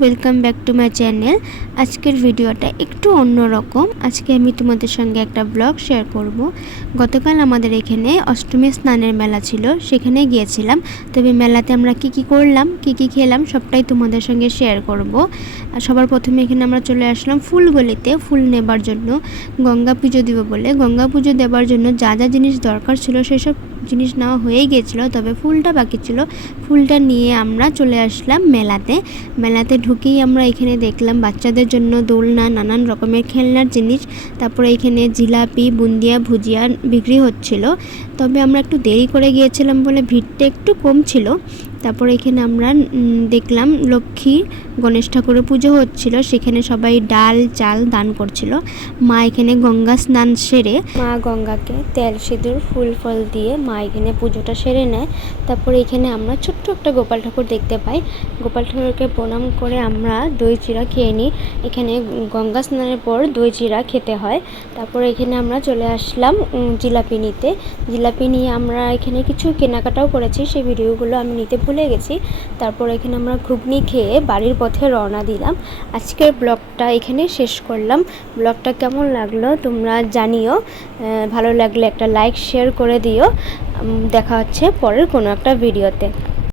Welcome back to my channel. আজকের ভিডিওটা একটু অন্যরকম। আজকে আমি তোমাদের সঙ্গে একটা ব্লগ শেয়ার করব। গতকাল আমাদের এখানে অষ্টমী স্নানের মেলা ছিল, সেখানে গিয়েছিলাম। তবে মেলাতে আমরা কি করলাম, কি খেলাম সবটাই তোমাদের সঙ্গে শেয়ার করব। সবার প্রথমে এখানে আমরা চলে আসলাম ফুলগলিতে ফুল নেবার জন্য, গঙ্গা পুজো দিব বলে। গঙ্গা পুজো দেবার জন্য যা যা জিনিস দরকার ছিল সেসব জিনিস নেওয়া হয়ে গিয়েছিল, তবে ফুলটা বাকি ছিল। ফুলটা নিয়ে আমরা চলে আসলাম মেলাতে ঢুকেই আমরা এখানে দেখলাম বাচ্চাদের জন্য দোলনা, নানান রকমের খেলনার জিনিস। তারপরে এখানে জিলাপি, বুন্দিয়া, ভুজিয়া বিক্রি হচ্ছিল। তবে আমরা একটু দেরি করে গিয়েছিলাম বলে ভিড়টা একটু কম ছিল। তারপরে এখানে আমরা দেখলাম লক্ষ্মী গণেশ ঠাকুরের পুজো হচ্ছিল, সেখানে সবাই ডাল চাল দান করছিল। মা এখানে গঙ্গা স্নান সেরে মা গঙ্গাকে তেল সিঁদুর ফুল ফল দিয়ে মা এখানে পুজোটা সেরে নেয়। তারপরে এখানে আমরা ছোট্ট একটা গোপাল ঠাকুর দেখতে পাই। গোপাল ঠাকুরকে প্রণাম করে আমরা দই চিড়া খেয়ে নিই। এখানে গঙ্গা স্নানের পর দই চিড়া খেতে হয়। তারপরে এখানে আমরা চলে আসলাম জিলাপি নিতে। জিলাপি নিয়ে আমরা এখানে কিছু কেনাকাটাও করেছি, সেই ভিডিওগুলো আমি নিতে ভুলে গেছি। তারপর এখানে আমরা ঘুগনি খেয়ে বাড়ির পথে রওনা দিলাম। আজকের ব্লগটা এখানে শেষ করলাম। ব্লগটা কেমন লাগলো তোমরা জানিও। ভালো লাগলে একটা লাইক শেয়ার করে দিও। দেখা হচ্ছে পরের কোনো একটা ভিডিওতে।